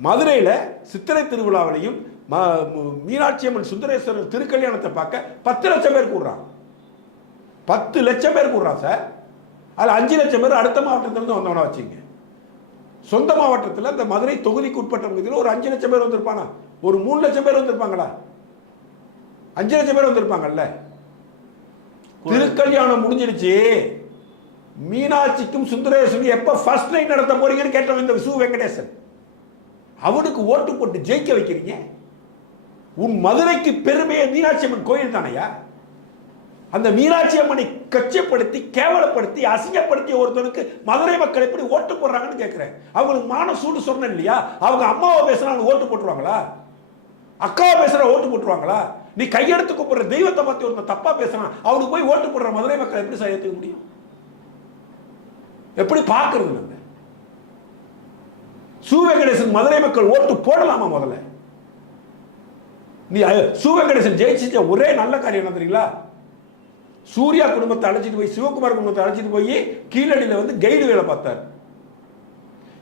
மதுரையில் சித்திரை திருவிழாவிலையும் ம- மீனாட்சி அம்மன் சுந்தரேஸ்வரர் திருக்கல்யாணத்தை பார்க்க பத்து லட்சம் பேர் கூடுறான். பத்து லட்சம் பேர் கூடுறான் சார் அதில் அஞ்சு லட்சம் பேர் அடுத்த மாவட்டத்திலிருந்து வந்தவனா வச்சுங்க. சொந்த மாவட்டத்தில் இந்த மதுரை தொகுதிக்கு உட்பட்ட பகுதியில் ஒரு அஞ்சு லட்சம் பேர் வந்திருப்பானா? ஒரு மூணு லட்சம் பேர் வந்திருப்பாங்களா? அஞ்சு லட்சம் பேர் வந்திருப்பாங்கல்ல? திருக்கல்யாணம் முடிஞ்சிருச்சு மீனாட்சிக்கும் சுந்தரேஸ்வரன் எப்போ ஃபர்ஸ்ட் நைட் நடத்த போறீங்கன்னு கேட்டவன் இந்த சு வெங்கடேசன். அவனுக்கு ஓட்டு போட்டு ஜெயிக்க வைக்கிறீங்க? உன் மதுரைக்கு பெருமையை மீனாட்சி அம்மன் கோயில் தானையா? அந்த மீனாட்சி அம்மனை கச்சப்படுத்தி கேவலப்படுத்தி அசிங்கப்படுத்தி ஒருத்தனுக்கு மதுரை மக்கள் எப்படி ஓட்டு போடுறாங்கன்னு கேட்குறேன் அவங்களுக்கு மான சூடு சொன்னேன் இல்லையா? அவங்க அம்மாவை பேசுனா அவங்க ஓட்டு போட்டுருவாங்களா? அக்காவை பேசுகிற ஓட்டு போட்டுருவாங்களா? நீ கையெடுத்து கூப்பிடுற தெய்வத்தை பற்றி ஒருத்தன் தப்பாக பேசுகிறான் அவனுக்கு போய் ஓட்டு போடுற மதுரை மக்கள் எப்படி சார் முடியும்? எப்படி பார்க்கறது நம்ம? சு வெங்கடேசன் மதுரை மக்கள் ஓட்டு போடலாமா முதல்ல? நீ அஹ், சு வெங்கடேசன் ஜெயிச்சிச்ச ஒரே நல்ல காரியம் என்ன தெரியுங்களா? சூர்யா குடும்பத்தை அழைச்சிட்டு போய் சிவகுமார் குடும்பத்தை அழைச்சிட்டு போய் கீழடியில் வந்து கைடு வேலை பார்த்தார்.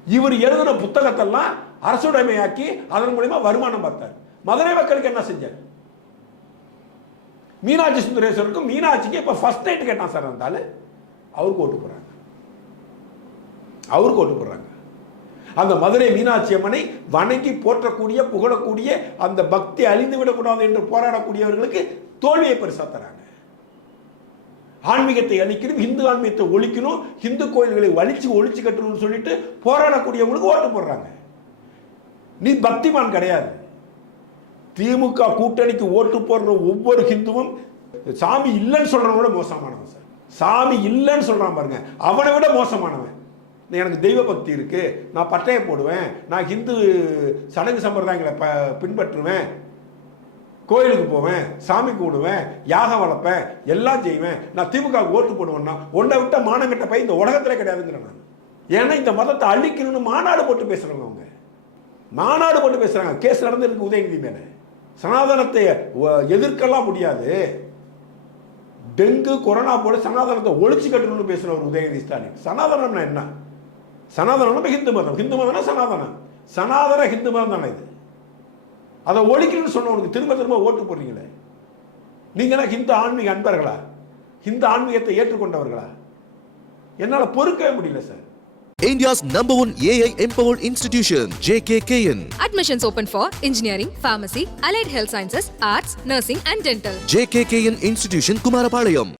இவர் எழுதின புத்தகத்தெல்லாம் அரசுடைமையாக்கி அதன் மூலியமா வருமானம் பார்த்தார். மதுரை மக்களுக்கு என்ன செஞ்சார்? மீனாட்சி சுந்தரேஸ்வருக்கும் மீனாட்சிக்கு இப்போ ஃபர்ஸ்ட் நைட் கேட்டான் சார் இருந்தாலும் அவருக்கு ஓட்டு போடுறாங்க. அவருக்கு ஓட்டு போடுறாங்க. அந்த மதுரை மீனாட்சி அம்மனை வணங்கி போற்றக்கூடிய புகழக்கூடிய அந்த பக்தி அழிந்து விடக்கூடாது என்று போராடக்கூடியவர்களுக்கு தோல்வியை பெருசாக தராங்க. ஆன்மீகத்தை அழிக்கணும் இந்து ஆன்மீகத்தை ஒழிக்கணும் இந்து கோயில்களை வலிச்சு ஒழிச்சு கட்டணும்னு சொல்லிட்டு போராடக்கூடியவங்களுக்கு ஓட்டு போடுறாங்க. நீ பக்திமான் கிடையாது. திமுக கூட்டணிக்கு ஓட்டு போடுற ஒவ்வொரு ஹிந்துவும் சாமி இல்லைன்னு சொல்றவங்க விட மோசமானவன் சார். சாமி இல்லைன்னு சொல்றான் பாருங்க அவனை விட மோசமானவன். எனக்கு தெய்வ பக்தி இருக்கு. நான் பட்டையை போடுவேன். நான் ஹிந்து சடங்கு சம்பிரதாயங்களை ப பின்பற்றுவேன். கோயிலுக்கு போவேன். சாமி கூடுவேன் யாகம் வளர்ப்பேன். எல்லாம் செய்வேன். நான் திமுக ஓட்டு போடுவேன்னா ஒன்றை விட்ட மானங்கிட்ட பை இந்த உலகத்தில் கிடையாதுங்கிறேன் நான். ஏன்னா இந்த மதத்தை அழிக்கணும்னு மாநாடு போட்டு பேசுறவங்க அவங்க. மாநாடு போட்டு பேசுறாங்க. கேஸ் நடந்திருக்கு உதயநிதி மேல. சனாதனத்தை எதிர்க்கலாம் முடியாது. டெங்கு கொரோனா போல சனாதனத்தை ஒழிச்சு கட்டணும்னு பேசுற ஒரு உதயநிதி ஸ்டாலின். சனாதனம்னா என்ன? சனாதனம் ஹிந்து மதம் ஹிந்து மதம்னா சனாதனம் சனாதன ஹிந்து மதம் தானே இது அதை ஒழிக்கணும்னு சொன்னவனுக்கு திரும்ப திரும்ப ஓட்டு போடுறீங்களே நீங்கன்னா ஹிந்து ஆன்மீக அன்பர்களா ஹிந்து ஆன்மீகத்தை ஏற்றுக்கொண்டவர்களா என்னால பொறுக்கவே முடியல sir India's number one AI empowered institution, JKKN. Admissions open for engineering, pharmacy, allied health sciences, arts, nursing, and dental. JKKN Institution, Kumarapalayam.